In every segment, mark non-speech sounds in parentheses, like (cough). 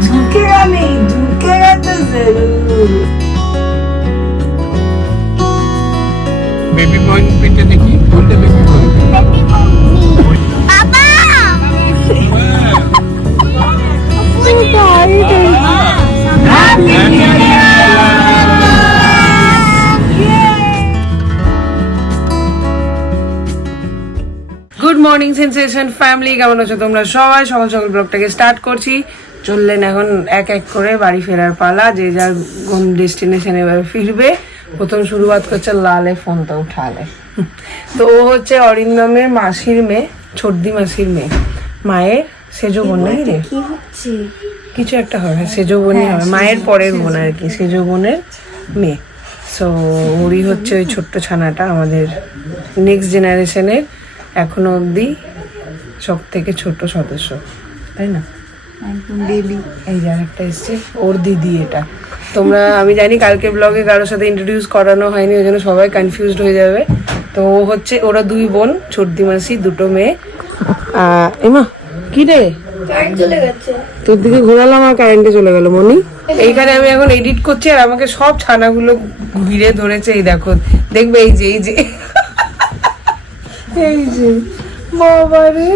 ঢুকেগা আমি ঢুকেগা তো জরুর বেবি বয় পেটে দেখি কোনটা baby boy morning sensation family কেমন আছো তোমরা সবাই? সকাল সকাল ব্লগটাকে স্টার্ট করছি। চললেন এখন এক এক করে বাড়ি ফেরার পালা। যে যার কোন ডেস্টিনেশন এবার ফিরবে। প্রথম শুরুয়াত করছে লালে ফোনটা উঠালে। তো ও হচ্ছে অরিন্দমের মাসির মেয়ে ছোটদি মাসির মেয়ে। মায়ের সেজো বোন নাকি রে? কিছু একটা হবে সেজো বোনই হবে। মায়ের পরের বোন আর কি সেজো বোনের মেয়ে। সো ওরই হচ্ছে ওই ছোট্ট ছানাটা আমাদের নেক্সট জেনারেশনের এখনও অবধি সব থেকে ছোট সদস্য তাই না? এই যে একটা এসছে ওর দিদি এটা। তোমরা আমি জানি কালকে ব্লগে কারোর সাথে ইন্ট্রোডিউস করানো হয়নি ওই জন্য সবাই কনফিউজড হয়ে যাবে। তো হচ্ছে ওরা দুই বোন ছোটদি মাসি দুটো মেয়ে। এমা কি রে? তোর দিকে ঘোরালাম আর কারেন্টে চলে গেল মনি। এইখানে আমি এখন এডিট করছি আর আমাকে সব ছানাগুলো ঘিরে ধরেছে এই দেখো দেখবে এই যে এই যে। এই যে বাবারে।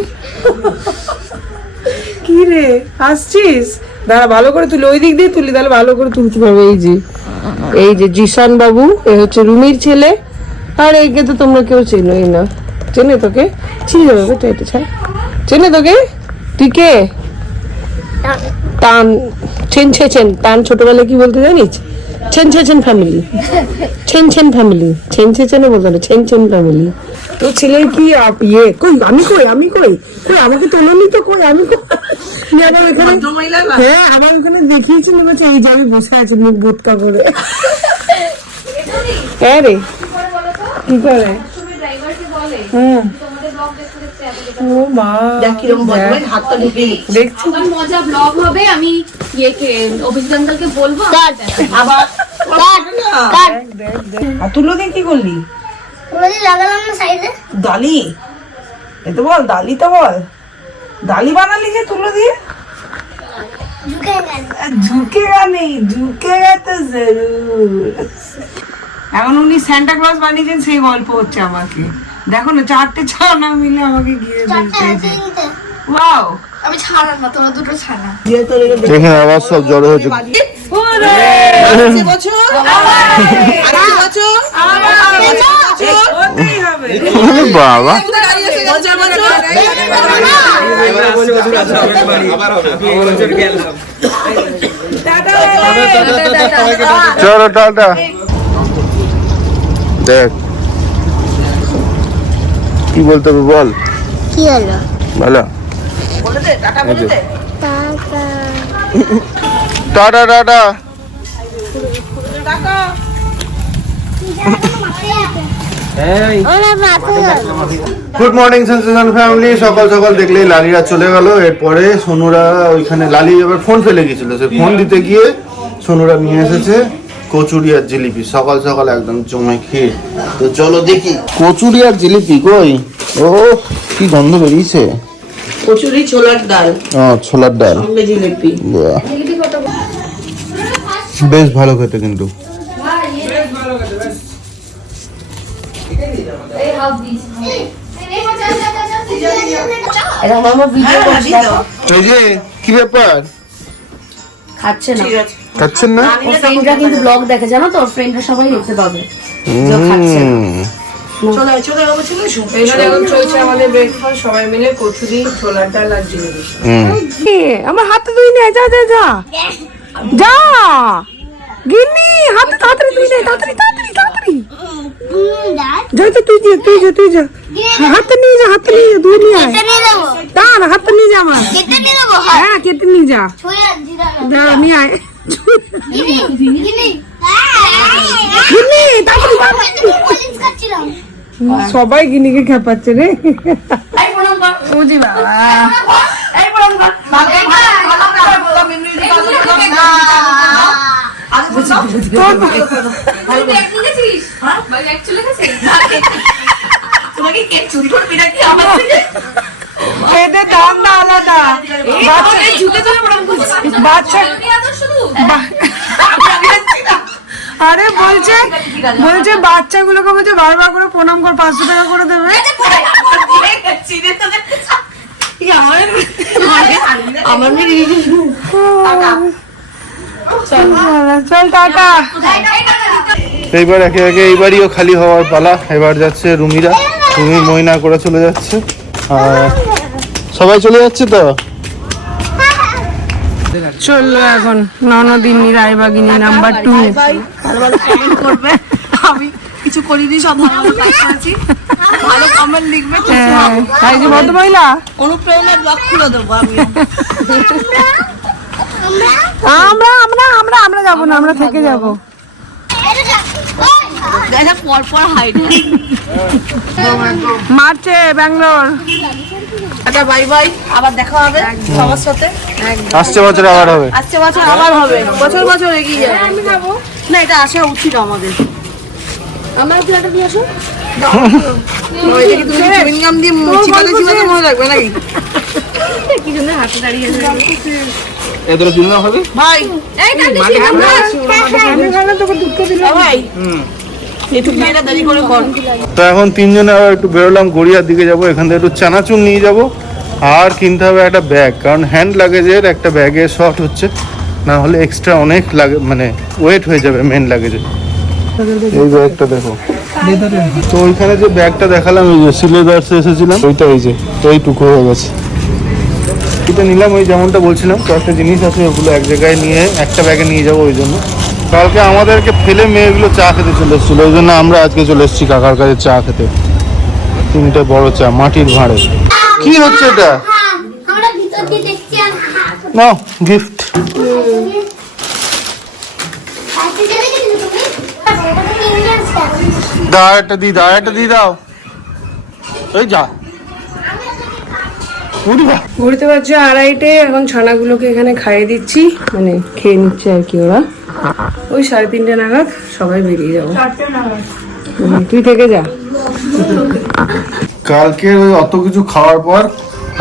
কি রে আসছিস? দাঁড়া ভালো করে তুলি ওই দিক দিয়ে তুলি তাহলে ভালো করে তুলতে পারবে এই যে। এই যে জিশান বাবু এ হচ্ছে রুমির ছেলে। আর একে তো তোমরা কেউ চেনোই না। চেনে তোকে? চিনে যাবে বেটা এটা ছাড়। চেনে তোকে? তুই কে? টান। ছে ছেন। টান ছোটবেলায় কি বলতে জানিস? ছেন ছেন ফ্যামিলি ছেন ছেন ফ্যামিলি ছেন ছেনে বলতো না ছেন ছেন ফ্যামিলি তো ছেলের কি আপ ইয়ে কই আমি কই আমি কই? কই আমাকে তো তোলনি তো কই আমি কই? নিয়ে আমার এখানে হ্যাঁ আমার ওখানে দেখিয়েছি মনে হচ্ছে এই যে আমি বসে আছি মুখ বুটকা করে। হ্যাঁ রে। কি করে? হুম ও মা দেখছি? আমার মজা ব্লগ হবে আমি ইয়েকে অভিজিৎ আঙ্কালকে বলব দেখ দেখ তুলো দিয়ে কি করলি? লাগালাম না সাইডে। ডালি এ তো বল ডালি তো বল। ডালি বানালি যে তুলো দিয়ে? ঝুঁকে ঝুঁকেগা নেই ঝুঁকেগা তো জরুর। এখন উনি সান্টা ক্লজ বানিয়েছেন সেই গল্প হচ্ছে আমাকে। দেখো না চারটে ছানা মিলে আমাকে গিয়ে বলছে যে ওয়াও আমি ছাড়া না তোরা দুটো ছাড়া এখানে আবার সব জড়ো হয়েছে। বাবা। চলো টাটা। দেখ। কি বলতে হবে বল? কি হলো? ভালো। টাটা। Tata good morning sensation family সকাল সকাল দেখলেই লালিরা চলে গেল। এরপরে সোনুরা ওইখানে লালি এবার ফোন ফেলে গেছিল সে ফোন দিতে গিয়ে সোনুরা নিয়ে এসেছে। কচুরি আর জিলিপি সকাল সকাল একদম জমে খেয়ে তো চলো দেখি কচুরি আর জিলিপি কই ও কি গন্ধ বেরিয়েছে কচুরি ছোলার ডাল ও ছোলার ডাল সঙ্গে জিলিপি বেশ ভালো খেতে কিন্তু এই যে কি ব্যাপার খাচ্ছে না। খাচ্ছেন না? ওর ফ্রেন্ডরা কিন্তু ব্লগ দেখে জানো তো? ওর ফ্রেন্ডরা সবাই দেখতে পাবে। এখানে এখন চলছে আমাদের ব্রেকফাস্ট সবাই মিলে কচুরি ছোলার ডাল আর জিলিপি। আমার হাতে তুই নে যা যা যা। যা। গিন্নি হাতে তাড়াতাড়ি তুই নে তাড়াতাড়ি তাড়াতাড়ি তাড়াতাড়ি। যা যা তুই যা তুই যা তুই যা হাতে নিয়ে যা হাত নিয়ে যা তুই নিয়ে আয় দাঁড় হাতে নিয়ে যা আমার কেটে নিয়ে যাব হ্যাঁ কেটে নিয়ে যা ছুঁয়ে জিরা যা নিয়ে আয় গিনি গিনি গিন্নি এদের দাম না আলাদা। বাচ্চা আরে বলছে বলছে বাচ্চাগুলোকে বলছে বারবার করে প্রণাম কর পাঁচশো টাকা করে দেবে। আমার চল টাটা। এইবার একে একে এইবারইও খালি হওয়ার পালা। এবার যাচ্ছে রুমিরা। রুমি ময়না করে চলে যাচ্ছে। আর সবাই চলে যাচ্ছে তো? চলল এখন ননদিনী রায়বাগিনী নাম্বার টু আমি কিছু করিনি সব ভালো ভালো কাজ করেছি। ভালো কমেন্ট লিখবে তাই যে ভদ্র মহিলা অনুপ্রেরণার ব্লগ খুলে দেবো আমি। আমরা আমরা আমরা আমরা যাব না আমরা থেকে যাব দেখা পর পর হাইট মার্চে ব্যাঙ্গালোর। আচ্ছা বাই বাই আবার দেখা হবে সবার সাথে। আসছে বছর আবার হবে। আসছে বছর আবার হবে। বছর বছর এগিয়ে যাবে। না এটা আসা উচিত আমাদের। আমার প্লেটে দিয়ে আসো। দিয়ে চিবাতে চিবাতে মনে রাখবে নাকি? (laughs) এদের জন্য হবে? ভাই ভাই? একটু মেয়েরা দেরি করে কর। তো এখন তিনজনে আবার একটু বেরোলাম গড়িয়ার দিকে যাব। এখান থেকে একটু চানাচুর নিয়ে যাব। আর কিনতে হবে একটা ব্যাগ কারণ হ্যান্ড লাগেজের একটা ব্যাগে শর্ট হচ্ছে। না হলে এক্সট্রা অনেক লাগে মানে ওয়েট হয়ে যাবে মেন লাগেজে এই ব্যাগটা দেখো। তো ওইখানে যে ব্যাগটা দেখালাম ওই যে সিলেবাসে এসেছিলাম ওইটা ওই যে ওইটুকু হয়ে গেছে। এটা নিলাম, ওই যেমনটা বলছিলাম, কয়েকটা জিনিস আছে, ওগুলো এক জায়গায় নিয়ে একটা ব্যাগে নিয়ে যাব ওই জন্য। কালকে আমাদেরকে ফেলে মেয়েগুলো চা খেতে চলে এসেছিল, ওই জন্য আমরা আজকে চলে এসেছি কাকার কাছে চা খেতে। তিনটে বড় চা, মাটির ভাঁড়ে। কি হচ্ছে এটা? নাও গিফট স্টাইল দা একটা দি, দাও। ওই যা। ঘুরতে পারছে আড়াইটে এখন ছানাগুলোকে এখানে খাইয়ে দিচ্ছি। মানে খেয়ে নিচ্ছে আর কি ওরা। ওই সাড়ে তিনটে নাগাদ সবাই বেরিয়ে যাব। তুই থেকে যা। কালকে ওই অত কিছু খাওয়ার পর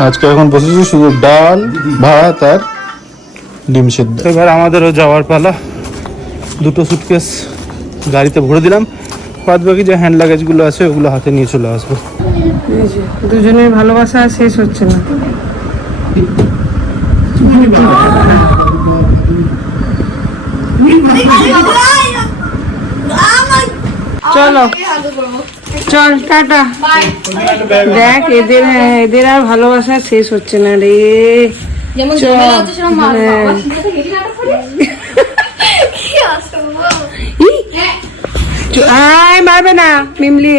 আজকে এখন বসেছি শুধু ডাল ভাত আর ডিম সেদ্ধ। এবার আমাদেরও যাওয়ার পালা। দুটো সুটকেস গাড়িতে ভরে দিলাম। বাদ বাকি যে হ্যান্ড লাগেজগুলো আছে ওগুলো হাতে নিয়ে চলে আসব। দুজনের ভালোবাসা আর শেষ হচ্ছে না। চলো। চল টাটা। দেখ এদের হ্যাঁ, এদের আর ভালোবাসা শেষ হচ্ছে না রে। চল। ঝামেলা হচ্ছে সেরকম মার হ্যাঁ। বাবা শুনতে গেলি নাটক করে চ- আয়, মারবে না, মিমলি।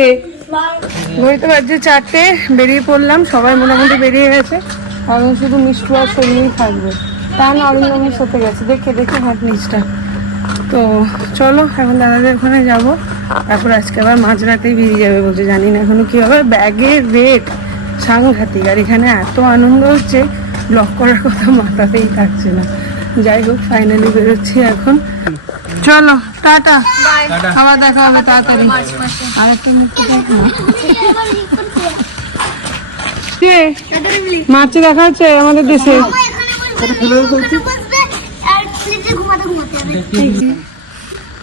ঘড়িতে বাজছে চারটে, বেরিয়ে পড়লাম, সবাই মোটামুটি বেরিয়ে গেছে। এখন শুধু মিষ্টু আর সৈন্যই থাকবে। তা না অরিন্দমের সাথে গেছে। দেখে দেখে হাত নিচটা। তো চলো, এখন দাদাদের ওখানে যাব। তারপর আজকে আবার মাঝরাতেই বেরিয়ে যাবে বলছে, জানি না এখনও কি হবে। ব্যাগের রেট সাংঘাতিক, আর এখানে এত আনন্দ হচ্ছে ব্লক করার কথা মাথাতেই থাকছে না। যাই হোক ফাইনালি বেরোচ্ছি এখন। চলো। টাটা। আবার দেখা হবে তাড়াতাড়ি। আর একটা মুক্তি মাছে দেখা হচ্ছে আমাদের দেশে।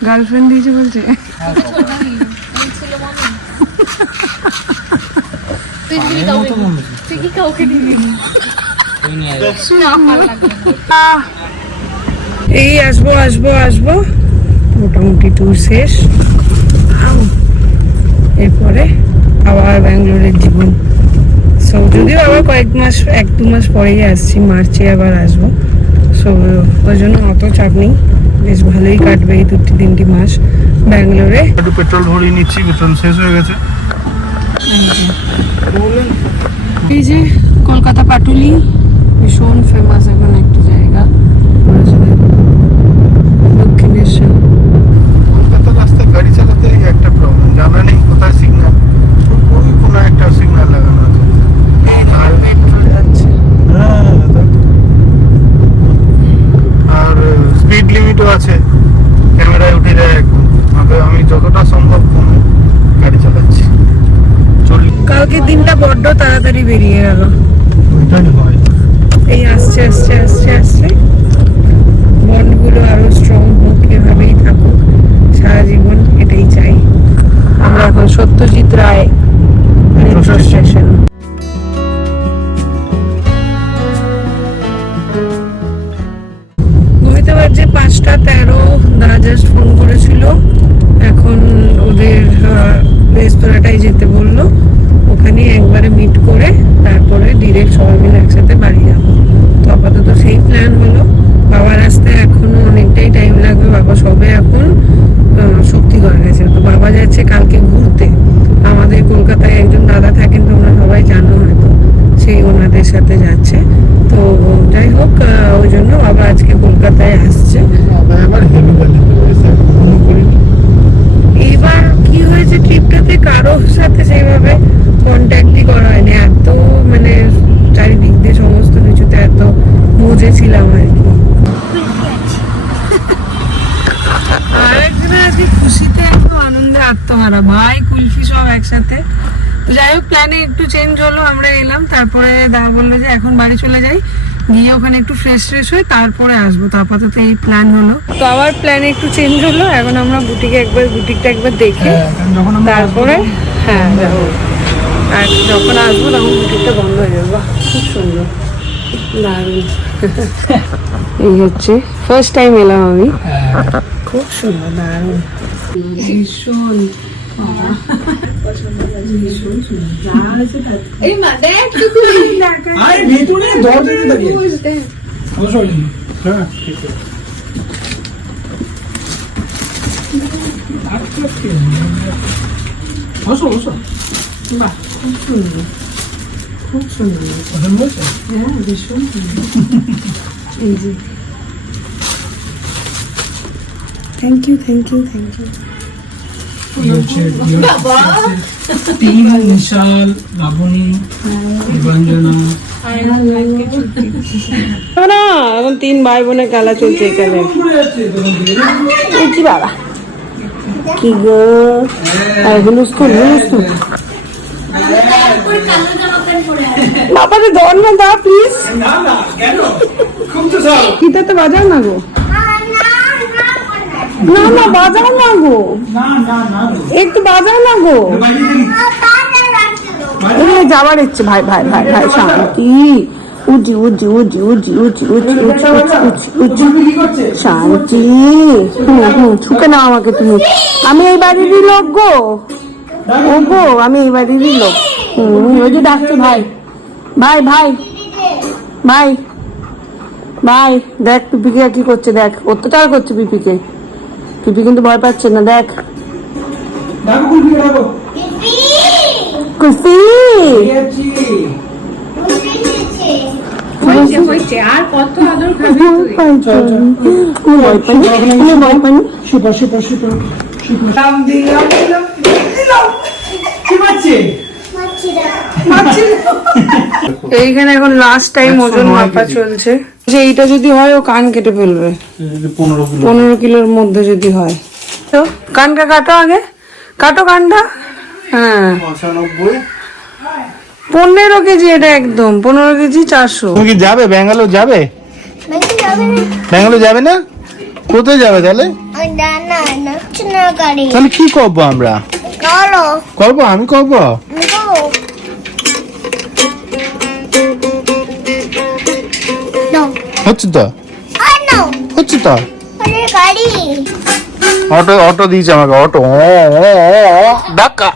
গার্লফ্রেন্ড দিয়েছে বলছে। তুই দিবি কাউকে তুই কি কাউকে দিবি? এই আসব আসব আসব। মোটামুটি ট্যুর শেষ। এরপরে আবার ব্যাঙ্গালোরের জীবন সো যদিও আবার কয়েক মাস এক দু মাস পরেই আসছি মার্চে আবার আসব। সো ওই জন্য অত চাপ নেই। বেশ ভালোই কাটবে এই দুটি তিনটি মাস ব্যাঙ্গালোরে। একটু পেট্রোল ভরিয়ে নিচ্ছি পেট্রোল শেষ হয়ে গেছে। এই যে কলকাতা পাটুলি ভীষণ ফেমাস এখন একটা জায়গা রয়েছে দেখো। দক্ষিণেশ্বর কলকাতা রাস্তায় গাড়ি চালাতে এই একটা প্রবলেম জানা নেই কোথায় সিগন্যাল ওই কোনো একটা সিগন্যাল লাগানো আছে। আর হ্যাঁ, আর স্পিড লিমিটও আছে। ক্যামেরায় উঠে যায় একদম তবে আমি যতটা সম্ভব কমে গাড়ি চালাচ্ছি। কালকের দিনটা বড্ড তাড়াতাড়ি বেরিয়ে গেল। ওইটাই হয়। এই আসছে আসছে আসছে আসছে। বন্ডগুলো আরও স্ট্রং হোক এভাবেই থাকুক। সারা জীবন এটাই চাই। আমরা এখন সত্যজিৎ রায় মেট্রো স্টেশন ঘুমিতে পারছে পাঁচটা তেরো দাদা জাস্ট ফোন করেছিল। এখন ওদের রেস্তোরাঁটাই যেতে বলল। ওখানে একবারে মিট করে তারপরে ডিরেক্ট সবাই মিলে একসাথে বাড়ি যাব। তো আপাতত সেই প্ল্যান হলো। বাবার আসতে এখনও অনেকটাই টাইম লাগবে। বাবা সবে এখন আহ, শক্তিগড় গেছে তো বাবা যাচ্ছে কালকে ঘুরতে। আমাদের কলকাতায় একজন দাদা থাকেন তোমরা সবাই জানো হয়তো। সেই ওনাদের সাথে যাচ্ছে। তো যাই হোক ওই জন্য বাবা আজকে কলকাতায় আসছে। এবার কি হয়েছে, ট্রিপটাতে কারোর সাথে সেইভাবে কন্ট্যাক্টই করা হয়নি। এত মানে চারিদিক দিয়ে সমস্ত কিছুতে এত মজে ছিলাম আর কি। আরেকদিন খুশিতে একদম আনন্দে আত্মহারা। ভাই কুলফি সব একসাথে। তো যাই হোক প্ল্যানে একটু চেঞ্জ হলো আমরা এলাম। তারপরে দা বলল যে এখন বাড়ি চলে যাই। গিয়ে ওখানে একটু ফ্রেশ ফ্রেশ হয়ে তারপরে আসব। তো আপাতত এই প্ল্যান হলো। তো আবার প্ল্যানে একটু চেঞ্জ হলো। এখন আমরা বুটিকে একবার বুটিকটা একবার দেখে তারপরে হ্যাঁ যাব। আর যখন আসব তখন বুটিকটা বন্ধ হয়ে যাবে। খুব সুন্দর। দারুণ। (laughs) এই হচ্ছে ফার্স্ট টাইম এলাম আমি। খুব সুন্দর দারুণ ভীষণ খুব সুন্দর। হ্যাঁ ভীষণ সুন্দর। এই যে thank you thank you thank you এই তিন বিশাল লাবণী নিরঞ্জনা না এখন তিন ভাই বোনের খেলা চলছে এখানে। কি বাবা? কি গো? বাবারে ধর না দা প্লিজ না না কেন? খুব তো সব তো বাজাও না গো। না না বাজাও না গো। একটু বাজাও না গো। এখানে যাওয়ার ইচ্ছে ভাই ভাই ভাই ভাই শান্তি উজি উজি উজি উজি উজি উজি উজি উজি উজি উজি। শান্তি। হুম হুম ছুকে নাও আমাকে তুমি। আমি এই বাড়িরই লোক গো। ও গো আমি এই বাড়িরই লোক। হুম ওই যে ডাকছে ভাই। ভাই ভাই। ভাই। ভাই দেখ পিপিকে কি করছে দেখ। অত্যাচার করছে পিপিকে। পিপি কিন্তু ভয় পাচ্ছে? না। দেখ। খুশি এইখানে এখন লাস্ট টাইম ওজন মাপা চলছে। যে এইটা যদি হয় ও কান কেটে ফেলবে। পনেরো কিলোর মধ্যে যদি হয়। তো কানটা কাটো আগে। কাটো কানটা। হ্যাঁ। পনেরো কেজি এটা একদম। পনেরো কেজি চারশো। তুমি কি যাবে? ব্যাঙ্গালোর যাবে? নাকি যাবে না। ব্যাঙ্গালোর যাবে না? কোথায় যাবে তাহলে? তাহলে কি করব আমরা? করব? আমি করব? হচ্ছে তো হচ্ছে তো অটো অটো দিয়েছে আমাকে অটো ঢাকা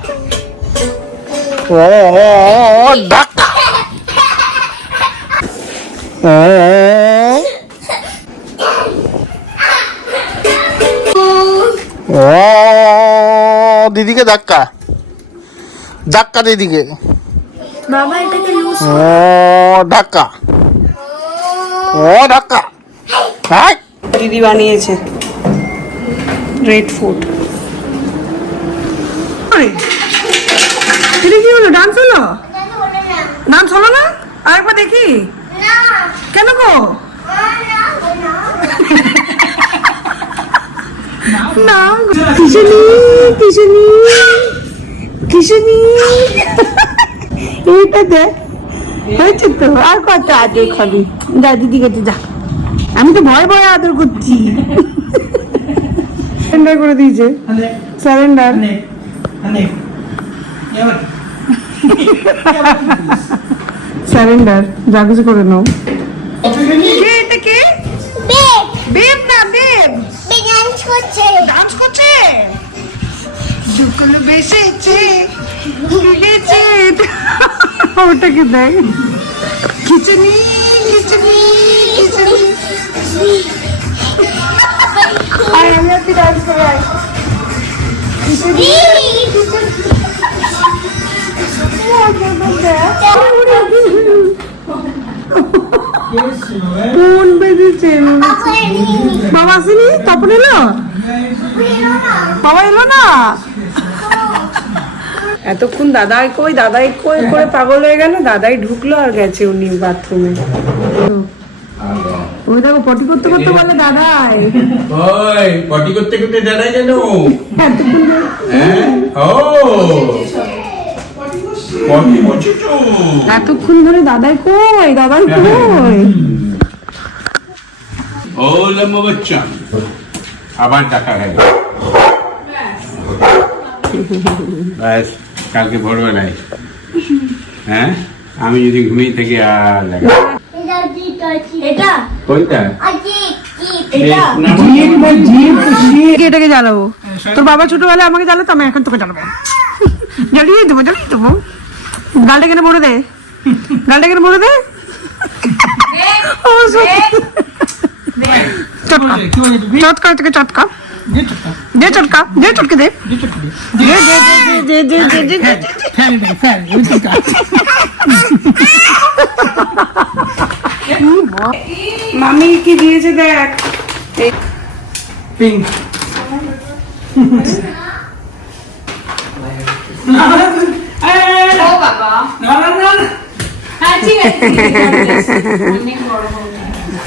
ও ঢাকা ও দিদিকে ধাক্কা ধাক্কা দিদিকে ও ও ধাক্কা। দিদি বানিয়েছে। রেড ফুড দিদি কি হলো? ডান্স হলো? ডান্স হলো না? আরেকবার দেখি। কেন গো? না কিশনি কিশনি কিশনি এইটা দেখ। হয়েছে তো? আর কত আদর খাবি? যা দিদি কাছে যা। আমি তো ভয় ভয় আদর করছি। সারেন্ডার করে দিয়েছে। সারেন্ডার সারেন্ডার যা কিছু করে নাও। কে এটা কে? বেব। না বেব। ডান্স করছে। ডান্স করছে? দুকুলো বেসেছে খিলেছে ওটাকে দেখ। খিচুনি খিচুনি খিচুনি আর আমি একটু ডান্স করে আই কোন বেজেছে বাবা আসেনি? তপন এলো? বাবা এলো না? এতক্ষণ দাদাই কই দাদাই কই করে পাগল হয়ে গেল দাদাই ঢুকলো আর গেছে উনি বাথরুমে। ওই দেখো পটি করতে করতে বলে দাদাই। ওই পটি করতে করতে দাঁড়ায় কেন হ্যাঁ? ও। এতক্ষণ ধরে দাদাই কই দাদাই কই? ও লম্বা বাচ্চা। আবার টাকা গেল ব্যাস। কালকে ভোরবেলায়। হ্যাঁ? আমি যদি ঘুমিয়ে থাকি আর লাগে কোনটা এটাকে জ্বালাবো? তোর বাবা ছোটবেলায় আমাকে জ্বালাতো আমি এখন তোকে জ্বালাবো। জ্বালিয়ে দেবো জ্বালিয়ে দেবো। গালটা কেন বলে দে। গালটা কেন বলে দে। চটকা। চটকা থেকে চটকা। যে চটকা দে চটকা দে চটকে দে যে চটকা দে দে দে দে দে দে দে দে দে ফ্যান দে ফ্যান ওই চটকা মামি কি দিয়েছে দেখ পিঙ্ক ও বাবা না না না না। হ্যাঁ ঠিক আছে অনেক বড় বড়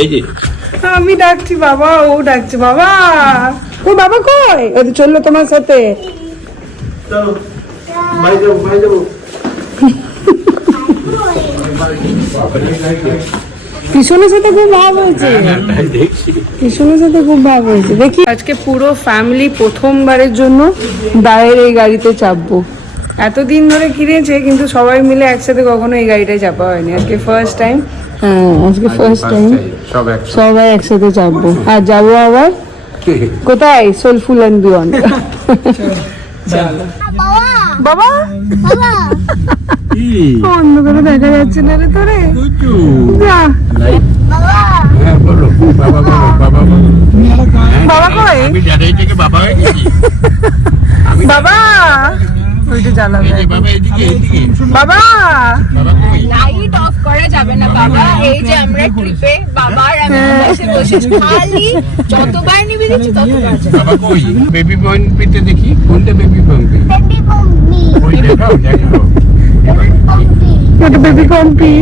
এই যে। আমি ডাকছি বাবা ও ডাকছে বাবা। ও বাবা কই? ও তো চলল তোমার সাথে। চলো বাই যাব বাই যাব। পিছনের সাথে খুব ভাব হয়েছে। হ্যাঁ, পিছনের সাথে খুব ভাব হয়েছে। দেখি আজকে পুরো ফ্যামিলি প্রথমবারের জন্য দায়ের এই গাড়িতে চাপবো। এতদিন ধরে কিনেছে কিন্তু সবাই মিলে একসাথে কখনো এই গাড়িটায় চাপা হয়নি। আজকে ফার্স্ট টাইম হ্যাঁ আজকে ফার্স্ট টাইম সবাই একসাথে যাব। আর যাব আবার কোথায়? সোলফুল এন্ড বিয়ন্ড বাবা? অন্ধকারে দেখা যাচ্ছে না রে তোরে। বাবা বাবা ওইটা জ্বালাবে বাবা এদিকে এদিকে বাবা! বাবা কই? লাইট অফ করা যাবে না বাবা। এই যে আমরা ট্রিপে বাবার আমি বসে বসে খালি যতবার নিবি দিচ্ছি ততবার বাবা কই? বেবি পেতে দেখি। কোনটা বেবি বেবি ওই দেখাও ওটা বেবি পম্পি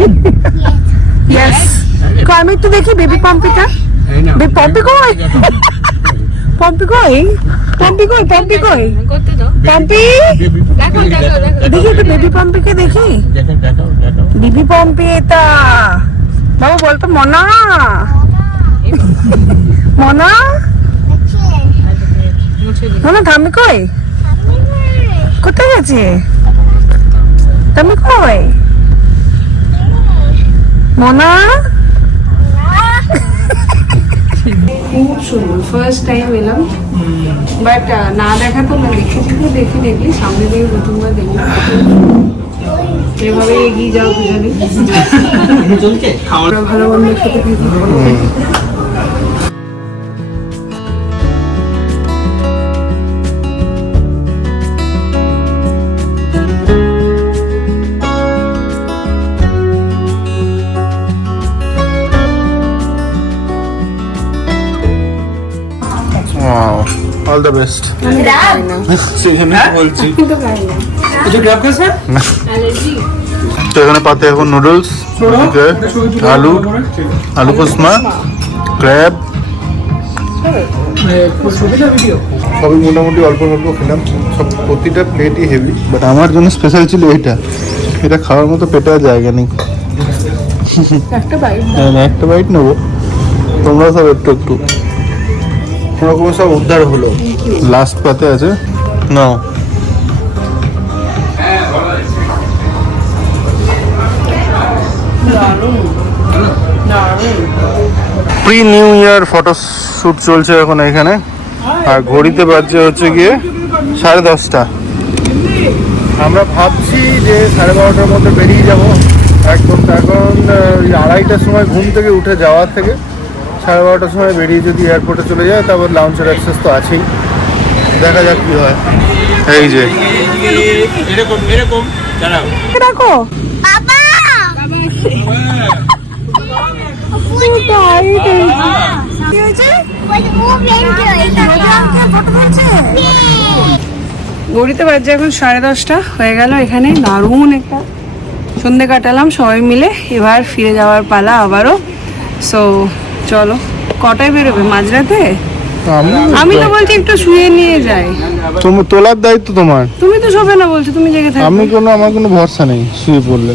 ইয়েস আমি একটু দেখি বেবি পম্পিটা এই না বে পম্পি কই? পম্পি কই? পম্পি কই পম্পি কই? পম্পি? দেখো একটু বেবি পম্পিকে দেখি। বেবি পম্পি এটা। বাবা বলতো মনা। মনা? মনা থামি কই? কোথায় গেছে? তুমি কই? মনা? খুব সুন্দর। ফার্স্ট টাইম এলাম। বাট না দেখা তো না দেখেছি তো দেখি দেখি সামনে দিয়ে প্রথমবার দেখলাম। এভাবে এগিয়ে যাও দুজনে। (laughs) ভালো মন্দ খেতে অল দ্য বেস্ট সেখানে বলছি। এটা গ্রাব খাস না তো এখানে পাতে এখন নুডলস আলু আলু কুসমা ক্র্যাব সবই মোটামুটি অল্প অল্প খেলাম। সব প্রতিটা প্লেটই হেভি বাট আমার জন্য স্পেশাল ছিল এটা। এটা খাওয়ার মতো পেটে জায়গা নেই। একটা বাইট হ্যাঁ, একটা বাইট নেব। তোমরা সব একটু একটু। কোনোরকম সব উদ্ধার হলো। লাস্ট পাতে আছে? নাও প্রি নিউ ইয়ার ফটোশ্যুট চলছে এখন এখানে। আর ঘড়িতে বাজছে হচ্ছে গিয়ে সাড়ে দশটা। আমরা ভাবছি যে সাড়ে বারোটার মধ্যে বেরিয়ে যাব। একদম এখন ওই আড়াইটার সময় ঘুম থেকে উঠে যাওয়ার থেকে সাড়ে বারোটার সময় বেরিয়ে যদি এয়ারপোর্টে চলে যায় তারপর লাউঞ্চের অ্যাক্সেস তো আছেই। দেখা যাক কি হয়। এই যে। এরকম এরকম দাঁড়াও। রাখো বাবা! কি হয়েছে ওই ও ফ্রেন্ড ঘড়িতে বাজছে এখন সাড়ে দশটা হয়ে গেল এখানে দারুণ একটা। সন্ধে কাটালাম সবাই মিলে এবার ফিরে যাওয়ার পালা আবারও। সো চলো কটায় বেরোবে? মাঝরাতে? আমি তো বলছি একটু শুয়ে নিয়ে যাই। তোমার তোলার দায়িত্ব তোমার। তুমি তো শোবে না বলছো তুমি জেগে থাকো আমি কোনো আমার কোনো ভরসা নেই শুয়ে পড়লে।